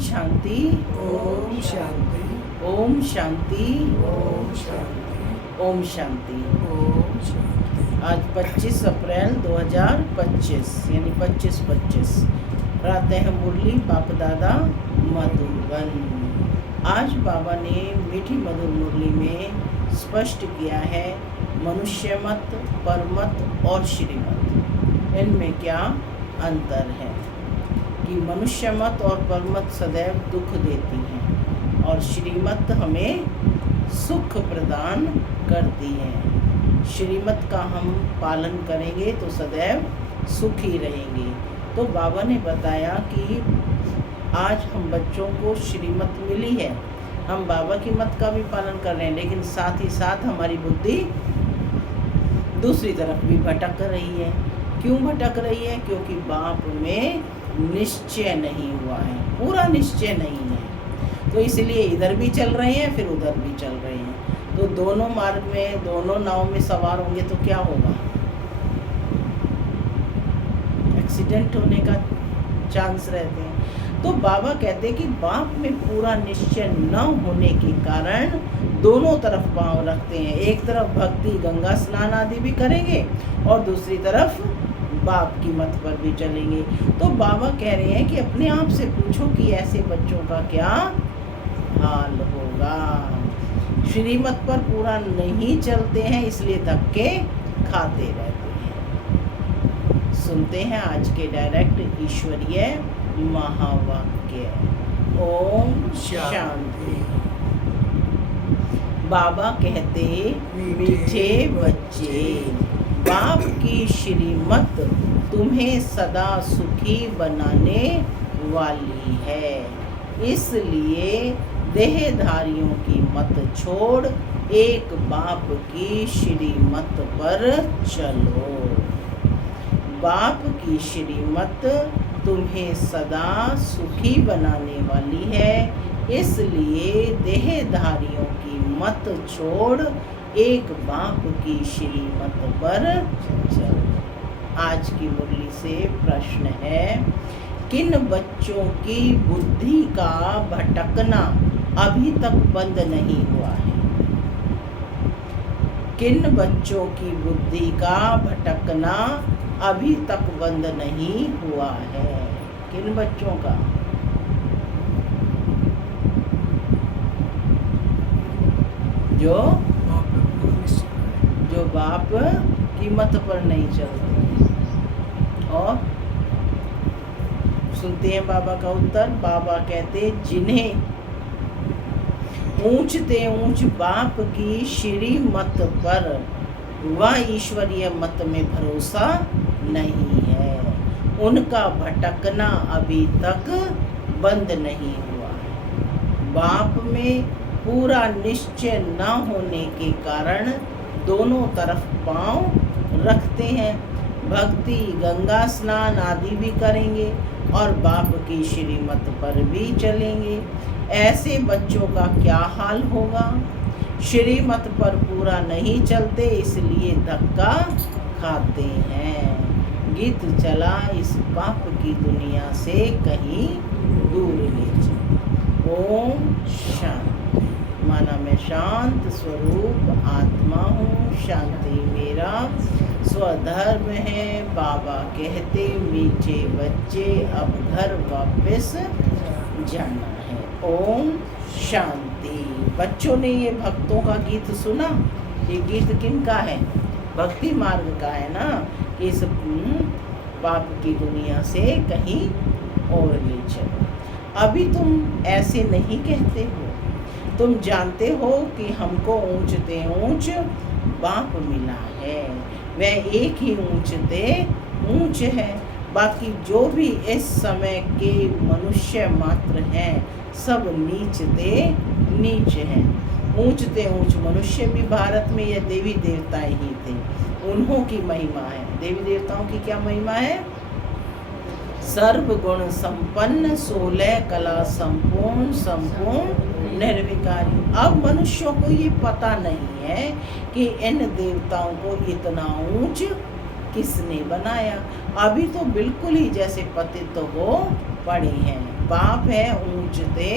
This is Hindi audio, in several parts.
शांति। ओम शांति। ओम शांति। ओम शांति। ओम शांति। ओम शांति। आज 25 अप्रैल 2025 यानी 25-25 प्रातः मुरली बाप दादा मधुबन। आज बाबा ने मीठी मधुर मुरली में स्पष्ट किया है मनुष्य मत, परमत और श्रीमत, इनमें क्या अंतर है कि मनुष्य मत और परमत सदैव दुख देती हैं और श्रीमत हमें सुख प्रदान करती है। श्रीमत का हम पालन करेंगे तो सदैव सुखी रहेंगे। तो बाबा ने बताया कि आज हम बच्चों को श्रीमत मिली है, हम बाबा की मत का भी पालन कर रहे हैं, लेकिन साथ ही साथ हमारी बुद्धि दूसरी तरफ भी भटक रही है। क्यों भटक रही है? क्योंकि बाप में निश्चय नहीं हुआ है, पूरा निश्चय नहीं है, तो इसलिए इधर भी चल रहे हैं फिर उधर भी चल रहे हैं। तो दोनों मार्ग में, दोनों नाव में सवार होंगे तो क्या होगा? एक्सीडेंट होने का चांस रहते हैं। तो बाबा कहते हैं कि बाप में पूरा निश्चय न होने के कारण दोनों तरफ पांव रखते हैं। एक तरफ भक्ति गंगा स्नान आदि भी करेंगे और दूसरी तरफ बाप की मत पर भी चलेंगे। तो बाबा कह रहे हैं कि अपने आप से पूछो कि ऐसे बच्चों का क्या हाल होगा। श्रीमत पर पूरा नहीं चलते हैं, इसलिए धक्के खाते रहते हैं। सुनते हैं आज के डायरेक्ट ईश्वरीय महावाक्य। ओम शांति। बाबा कहते मीठे बच्चे, बाप की श्रीमत तुम्हें सदा सुखी बनाने वाली है, इसलिए देहधारियों की मत छोड़ एक बाप की श्रीमत पर चलो। बाप की श्रीमत तुम्हें सदा सुखी बनाने वाली है, इसलिए देहधारियों की मत छोड़ एक बाप की श्रीमत पर चलो। आज की मुरली से प्रश्न है, किन बच्चों की बुद्धि का भटकना अभी तक बंद नहीं हुआ है? किन बच्चों की बुद्धि का भटकना अभी तक बंद नहीं हुआ है? किन बच्चों का? जो बाप की मत पर नहीं चलते। और सुनते हैं बाबा का उत्तर। बाबा कहते जिन्हें ऊंचते ऊंच बाप की श्री मत पर व ईश्वरीय मत में भरोसा नहीं है, उनका भटकना अभी तक बंद नहीं हुआ है। बाप में पूरा निश्चय न होने के कारण दोनों तरफ पांव रखते हैं, भक्ति गंगा स्नान आदि भी करेंगे और बाप की श्रीमत पर भी चलेंगे। ऐसे बच्चों का क्या हाल होगा? श्रीमत पर पूरा नहीं चलते, इसलिए धक्का खाते हैं। गीत चला इस पाप की दुनिया से कहीं दूर ले चले। ओम शांति। माना मैं शांत स्वरूप आत्मा हूँ, शांति मेरा स्वधर्म है। बाबा कहते मीठे बच्चे अब घर वापस जाना है। ओम शांति। बच्चों ने ये भक्तों का गीत सुना। ये गीत किन का है? भक्ति मार्ग का है ना, कि इस पाप की दुनिया से कहीं और ले चलो। अभी तुम ऐसे नहीं कहते हो, तुम जानते हो कि हमको ऊंचते ऊंच बाप मिला है, वह एक ही ऊंचते ऊंच है। बाकी जो भी इस समय के मनुष्य मात्र हैं सब नीचते नीच हैं। ऊंचते ऊंच मनुष्य भी भारत में यह देवी देवता ही थे, उन्हों की महिमा है। देवी देवताओं की क्या महिमा है? सर्व गुण संपन्न, 16 कला संपूर्ण, संपूर्ण निर्विकारी। अब मनुष्यों को ये पता नहीं है कि इन देवताओं को इतना ऊंच किसने बनाया। अभी तो बिल्कुल ही जैसे पतित हो पड़े हैं। बाप है ऊंचते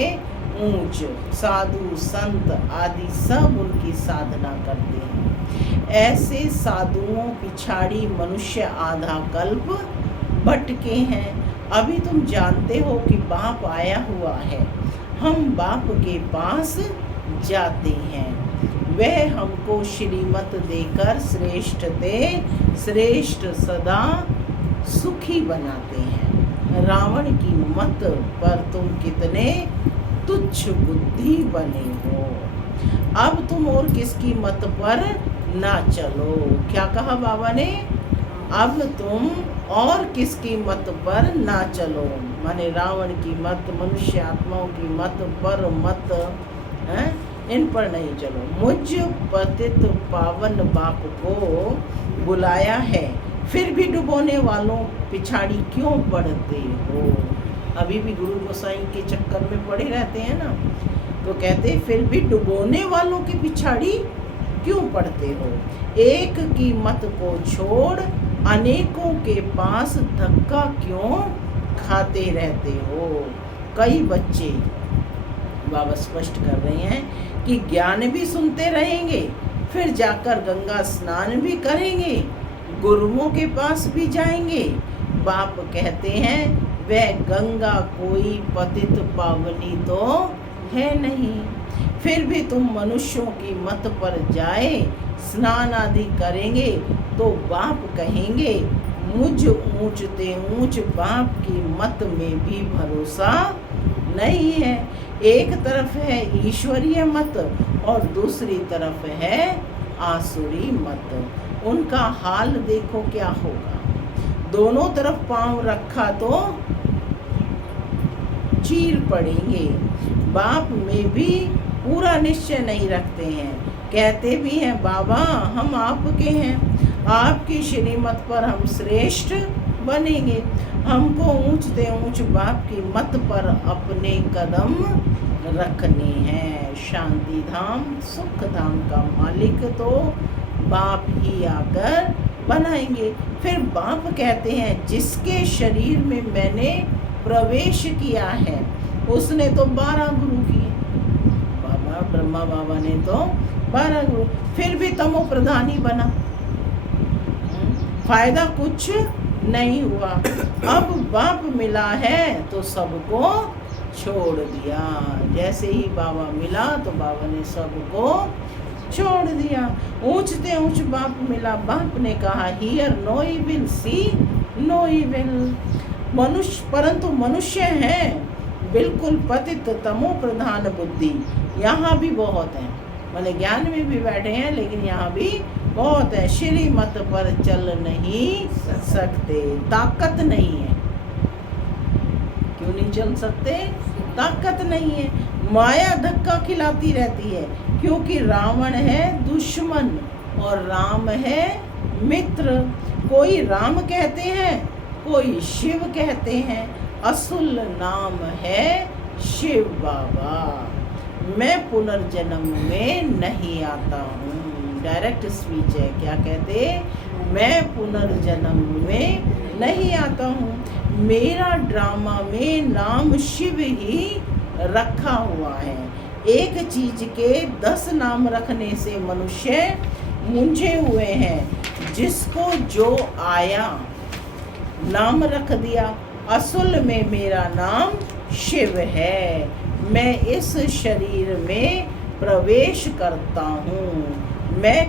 ऊंच, साधु संत आदि सब उनकी साधना करते हैं। ऐसे साधुओं पिछाड़ी मनुष्य आधा कल्प भटके हैं। अभी तुम जानते हो कि बाप आया हुआ है, हम बाप के पास जाते हैं, वह हमको श्रीमत देकर श्रेष्ठ सदा सुखी बनाते हैं। रावण की मत पर तुम कितने तुच्छ बुद्धि बने हो। अब तुम और किसकी मत पर ना चलो। क्या कहा बाबा ने? अब तुम और किसकी मत पर ना चलो, माने रावण की मत, मनुष्य आत्माओं की मत पर मत है, इन पर नहीं चलो। मुझ पतित पावन बाप को बुलाया है, फिर भी डुबोने वालों पिछाड़ी क्यों पड़ते हो। अभी भी गुरु गोसाई के चक्कर में पड़े रहते हैं ना, तो कहते फिर भी डुबोने वालों के पिछाड़ी क्यों पड़ते हो। एक की मत को छोड़ अनेकों के पास धक्का क्यों खाते रहते हो। कई बच्चे, बाबा स्पष्ट कर रहे हैं कि ज्ञान भी सुनते रहेंगे, फिर जाकर गंगा स्नान भी करेंगे, गुरुओं के पास भी जाएंगे। बाप कहते हैं वह गंगा कोई पतित पावनी तो है नहीं, फिर भी तुम मनुष्यों की मत पर जाए स्नान आदि करेंगे तो बाप कहेंगे मुझ ऊंचते ऊंच बाप की मत में भी भरोसा नहीं है। एक तरफ है ईश्वरीय मत और दूसरी तरफ है आसुरी मत। उनका हाल देखो क्या होगा। दोनों तरफ पांव रखा तो चीर पड़ेंगे। बाप में भी पूरा निश्चय नहीं रखते हैं, कहते भी हैं बाबा हम आपके हैं, आपकी श्रीमत पर हम श्रेष्ठ बनेंगे, हमको ऊंचते ऊंच बाप की मत पर अपने कदम रखने हैं। शांति धाम सुख धाम का मालिक तो बाप ही आकर बनाएंगे। फिर बाप कहते हैं जिसके शरीर में मैंने प्रवेश किया है उसने तो 12 गुरु किए। बाबा ब्रह्मा बाबा ने तो 12 गुरु, फिर भी तमो प्रधान ही बना, फायदा कुछ नहीं हुआ। अब बाप मिला है तो सबको छोड़ दिया। जैसे ही बाबा मिला तो बाबा ने सबको छोड़ दिया। ऊंचते ऊंच बाप मिला। बाप ने कहा hear no evil, see no evil. मनुष्य परंतु मनुष्य हैं बिल्कुल पतित तमो प्रधान बुद्धि। यहाँ भी बहुत हैं, मतलब ज्ञान में भी बैठे हैं लेकिन यहाँ भी बहुत है। श्री मत पर चल नहीं सकते, ताकत नहीं है। क्यों नहीं चल सकते? ताकत नहीं है। माया धक्का खिलाती रहती है, क्योंकि रावण है दुश्मन और राम है मित्र। कोई राम कहते हैं, कोई शिव कहते हैं। असुल नाम है शिव बाबा। मैं पुनर्जन्म में नहीं आता हूँ। डायरेक्ट स्पीच है। क्या कहते? मैं पुनर्जन्म में नहीं आता हूँ। मेरा ड्रामा में नाम शिव ही रखा हुआ है। एक चीज के 10 नाम रखने से मनुष्य मूंझे हुए हैं। जिसको जो आया नाम रख दिया। असल में मेरा नाम शिव है। मैं इस शरीर में प्रवेश करता हूँ। मैं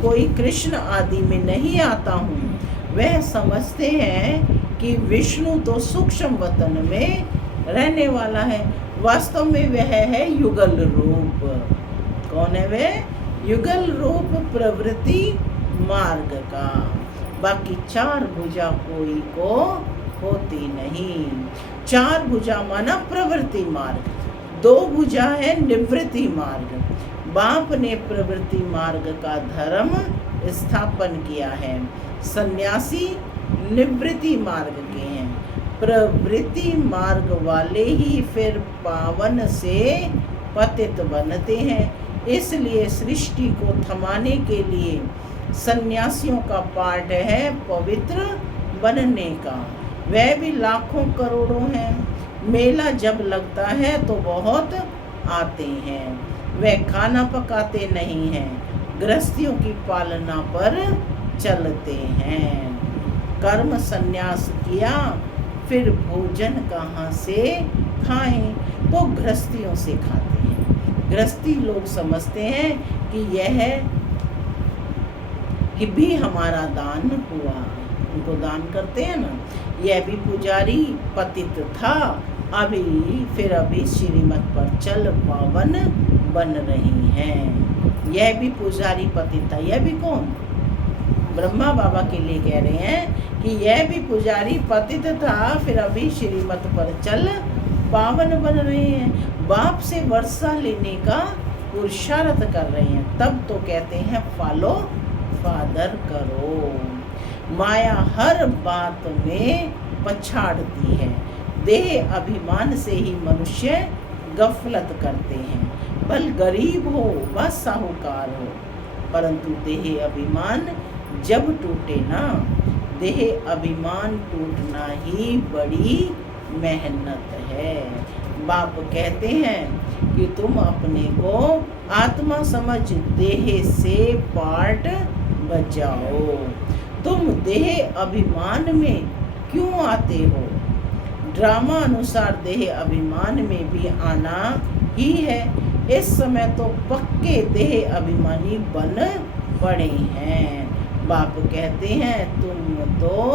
कोई कृष्ण आदि में नहीं आता हूँ। वह समझते हैं कि विष्णु तो सूक्ष्म वतन में रहने वाला है, वास्तव में वह है युगल रूप। कौन है वह? युगल रूप प्रवृत्ति मार्ग का। बाकी 4 भुजा कोई को होती नहीं। 4 भुजा माना प्रवृत्ति मार्ग, 2 भुजा है निवृत्ति मार्ग। बाप ने प्रवृत्ति मार्ग का धर्म स्थापन किया है। सन्यासी निवृत्ति मार्ग के हैं। प्रवृत्ति मार्ग वाले ही फिर पावन से पतित बनते हैं। इसलिए सृष्टि को थमाने के लिए सन्यासियों का पाठ है पवित्र बनने का। वह भी लाखों करोड़ों हैं। मेला जब लगता है तो बहुत आते हैं। वह खाना पकाते नहीं हैं, गृहस्थियों की पालना पर चलते हैं। कर्म संन्यास किया, फिर भोजन कहाँ से खाएं? तो गृहस्थियों से खाते हैं। गृहस्थी लोग समझते हैं कि यह कि भी हमारा दान हुआ, उनको दान करते हैं ना। यह भी पुजारी पतित था, अभी श्रीमत पर चल पावन बन रही हैं। यह भी पुजारी पतित था। यह भी कौन? ब्रह्मा बाबा के लिए कह रहे हैं कि यह भी पुजारी पतित था, फिर अभी श्रीमत पर चल पावन बन रहे हैं। बाप से वर्षा लेने का पुरुषार्थ कर रहे हैं, तब तो कहते हैं फॉलो फादर करो। माया हर बात में पछाड़ती है। देह अभिमान से ही मनुष्य गफलत करते हैं। भल गरीब हो व साहूकार हो, परंतु देह अभिमान जब टूटे ना, देह अभिमान टूटना ही बड़ी मेहनत है। बाप कहते हैं कि तुम अपने को आत्मा समझ देह से पार्ट बचाओ। तुम देह अभिमान में क्यों आते हो? ड्रामा अनुसार देह अभिमान में भी आना ही है। इस समय तो पक्के देह अभिमानी बन पड़े हैं। बाप कहते हैं तुम तो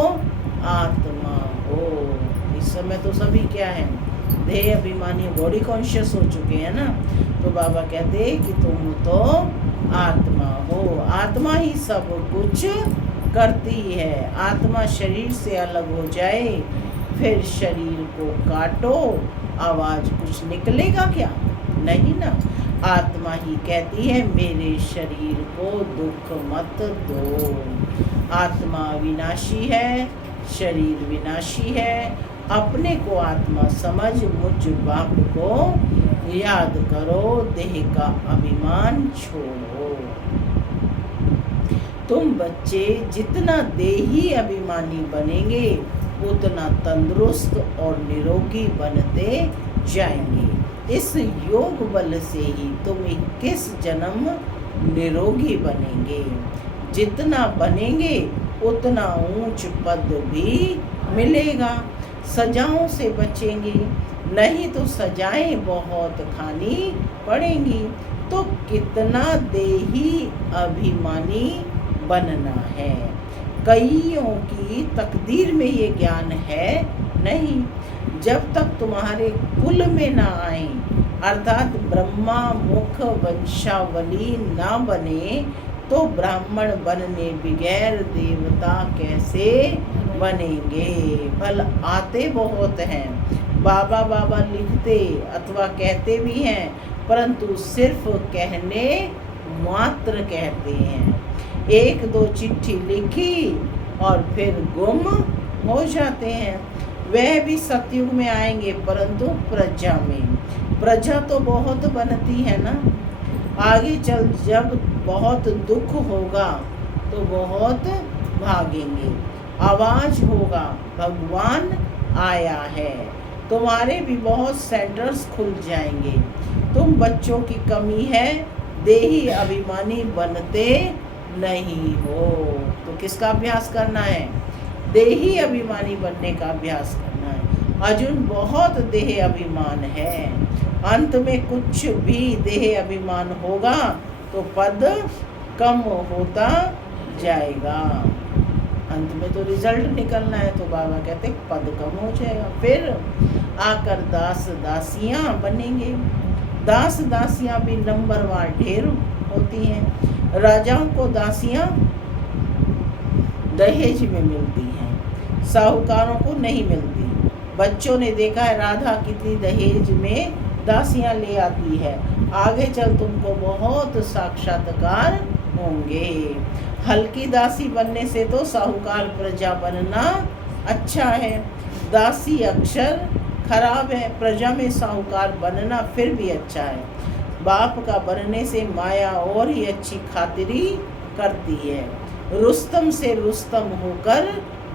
आत्मा हो। इस समय तो सभी क्या है? देह अभिमानी, बॉडी कॉन्शियस हो चुके हैं ना। तो बाबा कहते हैं कि तुम तो आत्मा हो। आत्मा ही सब कुछ करती है। आत्मा शरीर से अलग हो जाए, फिर शरीर को काटो, आवाज कुछ निकलेगा क्या? नहीं ना। आत्मा ही कहती है मेरे शरीर को दुख मत दो। आत्मा विनाशी है, शरीर विनाशी है। अपने को आत्मा समझ मुझ बाप को याद करो, देह का अभिमान छोड़ो। तुम बच्चे जितना देही अभिमानी बनेंगे, उतना तंदुरुस्त और निरोगी बनते जाएंगे। इस योग बल से ही तुम 21 जन्म निरोगी बनेंगे। जितना बनेंगे उतना ऊंच पद भी मिलेगा। सजाओं से बचेंगे, नहीं तो सजाएं बहुत खानी पड़ेंगी। तो कितना देही अभिमानी बनना है। कईयों की तकदीर में ये ज्ञान है नहीं। जब तक तुम्हारे कुल में ना आए, अर्थात ब्रह्मा मुख वंशावली ना बने, तो ब्राह्मण बनने बगैर देवता कैसे बनेंगे? भल आते बहुत हैं, बाबा बाबा लिखते अथवा कहते भी हैं, परंतु सिर्फ कहने मात्र कहते हैं। 1-2 चिट्ठी लिखी और फिर गुम हो जाते हैं। वह भी सतयुग में आएंगे, परंतु प्रजा में। प्रजा तो बहुत बनती है ना। आगे चल जब बहुत दुख होगा तो बहुत भागेंगे। आवाज होगा भगवान आया है। तुम्हारे भी बहुत सेंटर्स खुल जाएंगे। तुम बच्चों की कमी है, देही अभिमानी बनते नहीं हो। तो किसका अभ्यास करना है? देही अभिमानी बनने का अभ्यास करना है। अर्जुन बहुत देह अभिमान है। अंत में कुछ भी देह अभिमान होगा तो पद कम होता जाएगा। अंत में तो रिजल्ट निकलना है, तो बाबा कहते पद कम हो जाएगा। फिर आकर दास दासियां बनेंगे। दास दासियां भी नंबरवार ढेर होती हैं। राजाओं को दासियां दहेज में मिलती हैं, साहूकारों को नहीं मिलती। बच्चों ने देखा है राधा कितनी दहेज में दासियां ले आती है। आगे चल तुमको बहुत साक्षात्कार होंगे। हल्की दासी बनने से तो साहूकार प्रजा बनना अच्छा है। दासी अक्षर खराब है, प्रजा में साहूकार बनना फिर भी अच्छा है। बाप का बनने से माया और ही अच्छी खातिरी करती है। रुस्तम से रुस्तम होकर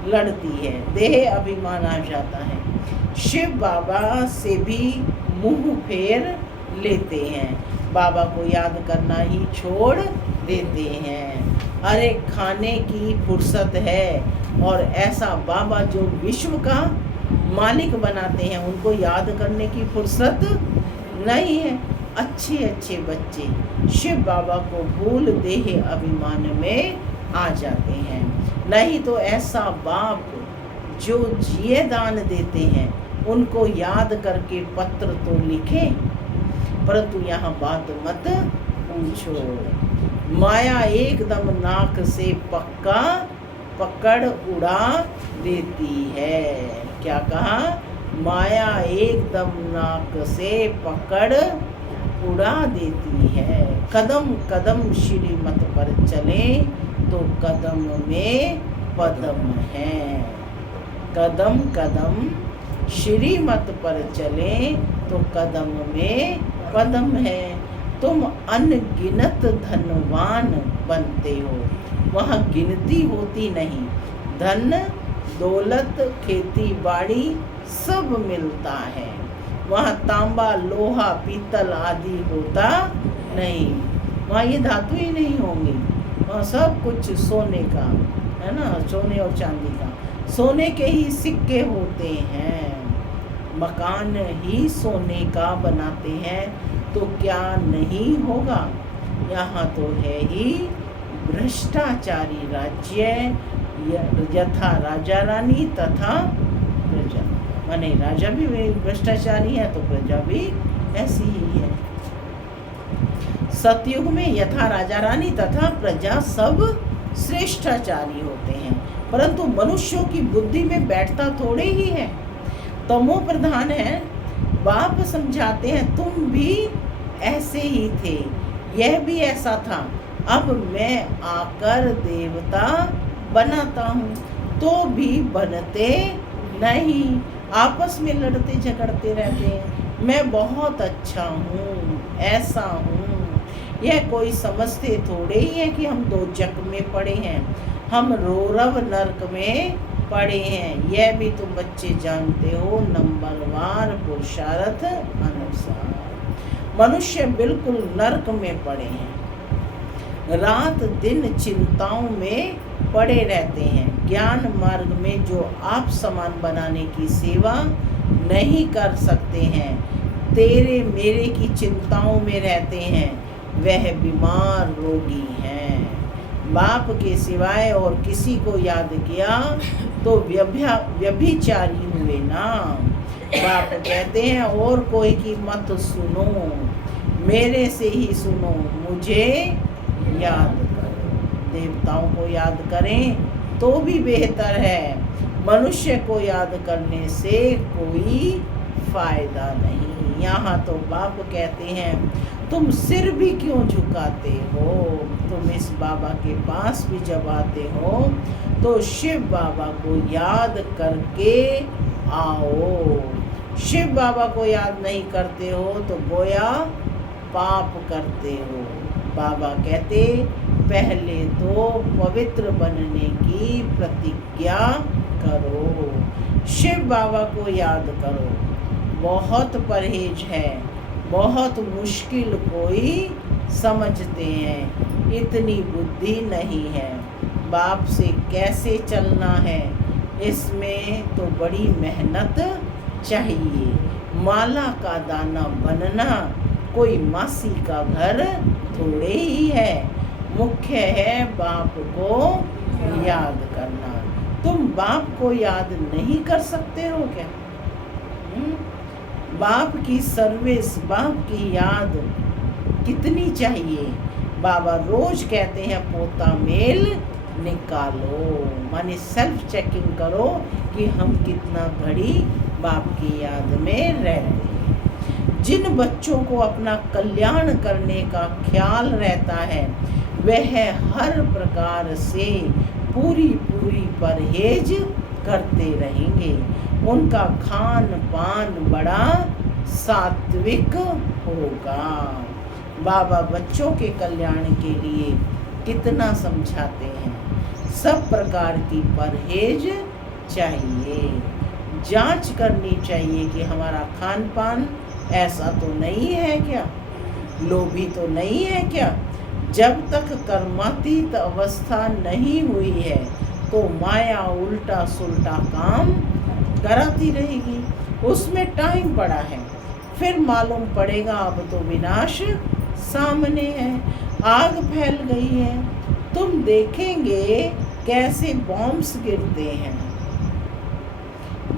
लड़ती है, देह अभिमान आ जाता है। शिव बाबा से भी मुंह फेर लेते हैं, बाबा को याद करना ही छोड़ देते हैं। अरे खाने की फुर्सत है, और ऐसा बाबा जो विश्व का मालिक बनाते हैं उनको याद करने की फुर्सत नहीं है। अच्छे अच्छे बच्चे शिव बाबा को भूल देह अभिमान में आ जाते हैं। नहीं तो ऐसा बाप जो जिए दान देते हैं उनको याद करके पत्र तो लिखें, परंतु यहाँ बात मत पूछो। माया एकदम नाक से पक्का पकड़ उड़ा देती है। क्या कहा? माया एकदम नाक से पकड़ उड़ा देती है। कदम कदम श्रीमत पर चले तो कदम में पदम है। कदम कदम श्रीमत पर चले तो कदम में पदम है। तुम अनगिनत धनवान बनते हो, वहाँ गिनती होती नहीं। धन दौलत खेती बाड़ी सब मिलता है, वहाँ तांबा लोहा पीतल आदि होता नहीं। वहाँ ये धातु ही नहीं होंगे, वहाँ सब कुछ सोने का है ना, सोने और चांदी का। सोने के ही सिक्के होते हैं, मकान ही सोने का बनाते हैं, तो क्या नहीं होगा? यहाँ तो है ही भ्रष्टाचारी राज्य, यथा राजा रानी तथा प्रजा। माने राजा भी भ्रष्टाचारी है तो प्रजा भी ऐसी ही है। सतयुग में यथा राजा रानी तथा प्रजा सब श्रेष्ठाचारी होते हैं, परंतु मनुष्यों की बुद्धि में बैठता थोड़े ही है, तमो प्रधान है। बाप समझाते हैं तुम भी ऐसे ही थे, यह भी ऐसा था, अब मैं आकर देवता बनाता हूँ तो भी बनते नहीं, आपस में लड़ते झगड़ते रहते हैं। मैं बहुत अच्छा हूँ, ऐसा हूँ। यह कोई समझते थोड़े ही है कि हम दोजक में पड़े हैं, हम रोरव नरक में पड़े हैं। यह भी तुम बच्चे जानते हो नंबरवार पुरुषार्थ अनुसार। मनुष्य बिल्कुल नरक में पड़े हैं, रात दिन चिंताओं में पड़े रहते हैं। ज्ञान मार्ग में जो आप समान बनाने की सेवा नहीं कर सकते हैं, तेरे मेरे की चिंताओं में रहते हैं, वह बीमार रोगी हैं। बाप के सिवाय और किसी को याद किया तो व्यभिचारी हुए ना। बाप कहते हैं और कोई की मत सुनो, मेरे से ही सुनो, मुझे याद करो। देवताओं को याद करें तो भी बेहतर है, मनुष्य को याद करने से कोई फायदा नहीं। यहाँ तो बाप कहते हैं तुम सिर भी क्यों झुकाते हो? तुम इस बाबा के पास भी जब आते हो तो शिव बाबा को याद करके आओ। शिव बाबा को याद नहीं करते हो तो गोया पाप करते हो। बाबा कहते पहले तो पवित्र बनने की प्रतिज्ञा करो, शिव बाबा को याद करो। बहुत परहेज है, बहुत मुश्किल कोई समझते हैं, इतनी बुद्धि नहीं है। बाप से कैसे चलना है, इसमें तो बड़ी मेहनत चाहिए। माला का दाना बनना कोई मासी का घर थोड़े ही है, मुख्य है बाप को याद करना। तुम बाप को याद नहीं कर सकते हो क्या? बाप की सर्विस, बाप की याद कितनी चाहिए? बाबा रोज कहते हैं पोता मेल निकालो, माने सेल्फ चेकिंग करो कि हम कितना घड़ी बाप की याद में रहते हैं। जिन बच्चों को अपना कल्याण करने का ख्याल रहता है वह हर प्रकार से पूरी परहेज करते रहेंगे। उनका खान पान बड़ा सात्विक होगा। बाबा बच्चों के कल्याण के लिए कितना समझाते हैं, सब प्रकार की परहेज चाहिए। जांच करनी चाहिए कि हमारा खान पान ऐसा तो नहीं है क्या, लोभी तो नहीं है क्या। जब तक कर्मातीत अवस्था नहीं हुई है तो माया उल्टा सुल्टा काम कराती रहेगी। उसमें टाइम पड़ा है, फिर मालूम पड़ेगा अब तो विनाश सामने है, आग फैल गई है। तुम देखेंगे कैसे बॉम्ब्स गिरते हैं।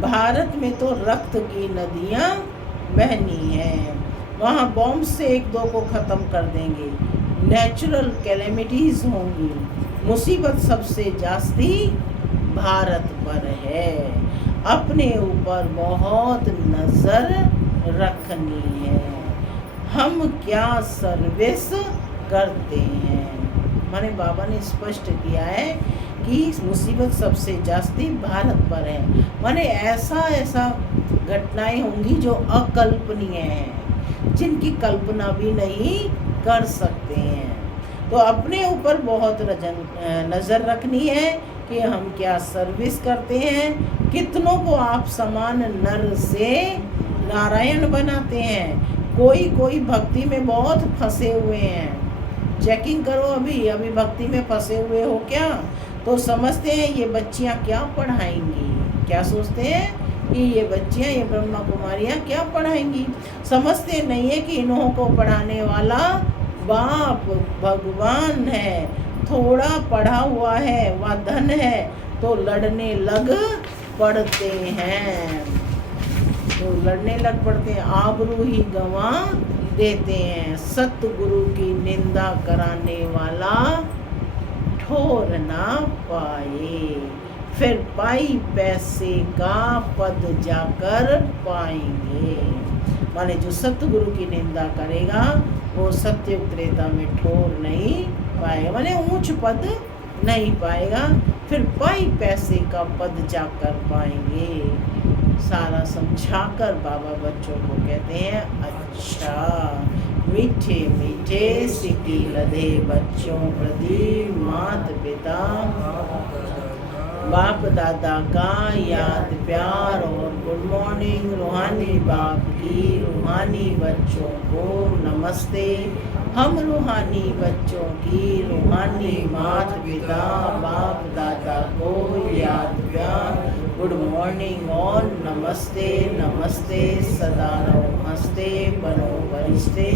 भारत में तो रक्त की नदियां बहनी हैं, वहाँ बॉम्ब से एक दो को ख़त्म कर देंगे। नेचुरल कैलेमिटीज़ होंगी, मुसीबत सबसे जास्ती भारत पर है। अपने ऊपर बहुत नज़र रखनी है, हम क्या सर्विस करते हैं। माने बाबा ने स्पष्ट किया है कि मुसीबत सबसे जास्ती भारत पर है। माने ऐसा घटनाएं होंगी जो अकल्पनीय हैं, जिनकी कल्पना भी नहीं कर सकते हैं। तो अपने ऊपर बहुत नज़र रखनी है कि हम क्या सर्विस करते हैं। कितनों को आप समान नर से नारायण बनाते हैं। कोई भक्ति में बहुत फंसे हुए हैं। चेकिंग करो, अभी भक्ति में फंसे हुए हो क्या, तो समझते हैं ये बच्चियां क्या पढ़ाएंगी। क्या सोचते हैं कि ये बच्चियां, ये ब्रह्मा कुमारियां क्या पढ़ाएंगी। समझते नहीं है कि इन्हों को पढ़ाने वाला बाप भगवान है। थोड़ा पढ़ा हुआ है वह धन है तो लड़ने लग पड़ते हैं, आबरू ही गंवा देते हैं। सतगुरु की निंदा कराने वाला ठोर ना पाए, फिर पाई पैसे का पद जाकर पाएंगे। माने जो सतगुरु की निंदा करेगा वो सत्ययुग त्रेता में ठोर नहीं पाएगा, माने ऊंच पद नहीं पाएगा, फिर पाई पैसे का पद जाकर पाएंगे। सारा समझाकर बाबा बच्चों को कहते हैं, अच्छा मीठे मीठे सिक्के लदे बच्चों प्रति मात पिता बाप दादा का याद प्यार और गुड मॉर्निंग। रूहानी बाप की रूहानी बच्चों को नमस्ते। हम रूहानी बच्चों की रूहानी मात पिता बाप दादा को याद प्यार, गुड मॉर्निंग और नमस्ते। नमस्ते सदा रहो हंसते, बनो वरिष्ठे।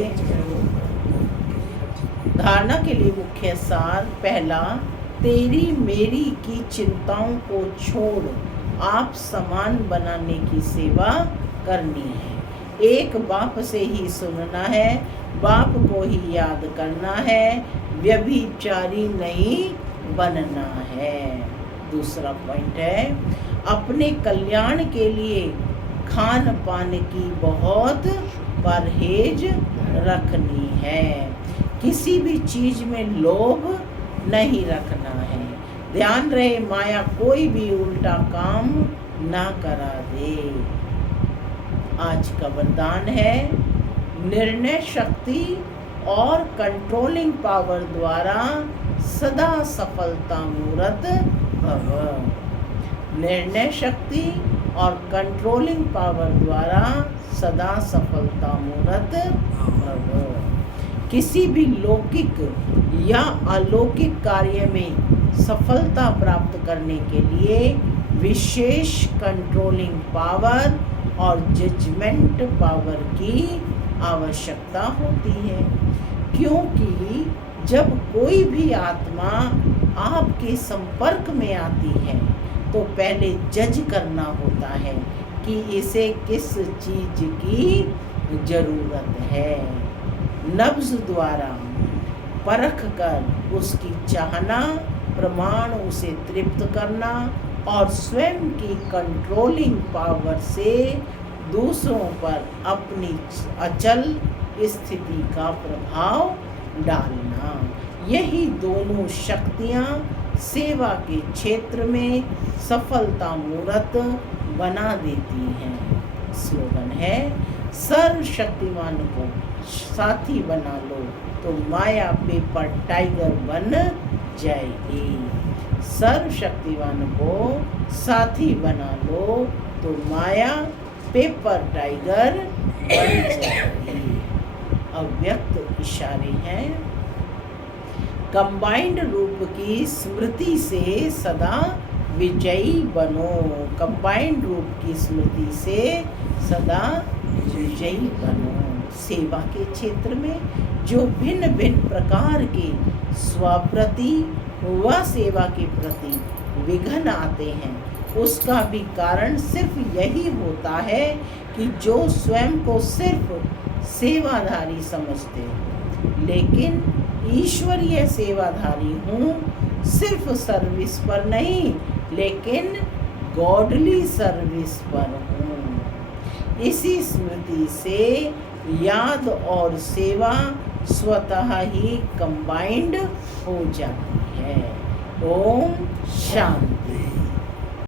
धारणा के लिए मुख्य सार पहला, तेरी मेरी की चिंताओं को छोड़ आप समान बनाने की सेवा करनी है। एक बाप से ही सुनना है, बाप को ही याद करना है, व्यभिचारी नहीं बनना है। दूसरा पॉइंट है, अपने कल्याण के लिए खान पान की बहुत परहेज रखनी है। किसी भी चीज में लोभ नहीं रखना है। ध्यान रहे माया कोई भी उल्टा काम ना करा दे। आज का वरदान है, निर्णय शक्ति और कंट्रोलिंग पावर द्वारा सदा सफलता मूर्त भव। निर्णय शक्ति और कंट्रोलिंग पावर द्वारा सदा सफलता मूर्त भव। किसी भी लौकिक या अलौकिक कार्य में सफलता प्राप्त करने के लिए विशेष कंट्रोलिंग पावर और जजमेंट पावर की आवश्यकता होती है, क्योंकि जब कोई भी आत्मा आपके संपर्क में आती है तो पहले जज करना होता है कि इसे किस चीज की जरूरत है। नब्ज द्वारा परख कर उसकी चाहना, प्रमाण उसे तृप्त करना और स्वयं की कंट्रोलिंग पावर से दूसरों पर अपनी अचल स्थिति का प्रभाव डालना। यही दोनों शक्तियाँ सेवा के क्षेत्र में सफलता मूर्त बना देती हैं। स्लोगन है, सर्वशक्तिमान को साथी बना लो तो माया पेपर टाइगर बन जाएगी। सर्वशक्तिवान को साथी बना लो तो माया पेपर टाइगर बन जाएगी। अव्यक्त इशारे हैं। कंबाइंड रूप की स्मृति से सदा विजयी बनो। कंबाइंड रूप की स्मृति से सदा विजयी बनो। सेवा के क्षेत्र में जो भिन्न भिन्न प्रकार के स्वप्रति व सेवा के प्रति विघ्न आते हैं, उसका भी कारण सिर्फ यही होता है कि जो स्वयं को सिर्फ सेवाधारी समझते हैं, लेकिन ईश्वरीय सेवाधारी हूँ, सिर्फ सर्विस पर नहीं लेकिन गॉडली सर्विस पर हूँ। इसी स्मृति से याद और सेवा स्वतः ही कंबाइंड हो जाती है। ओम शांति।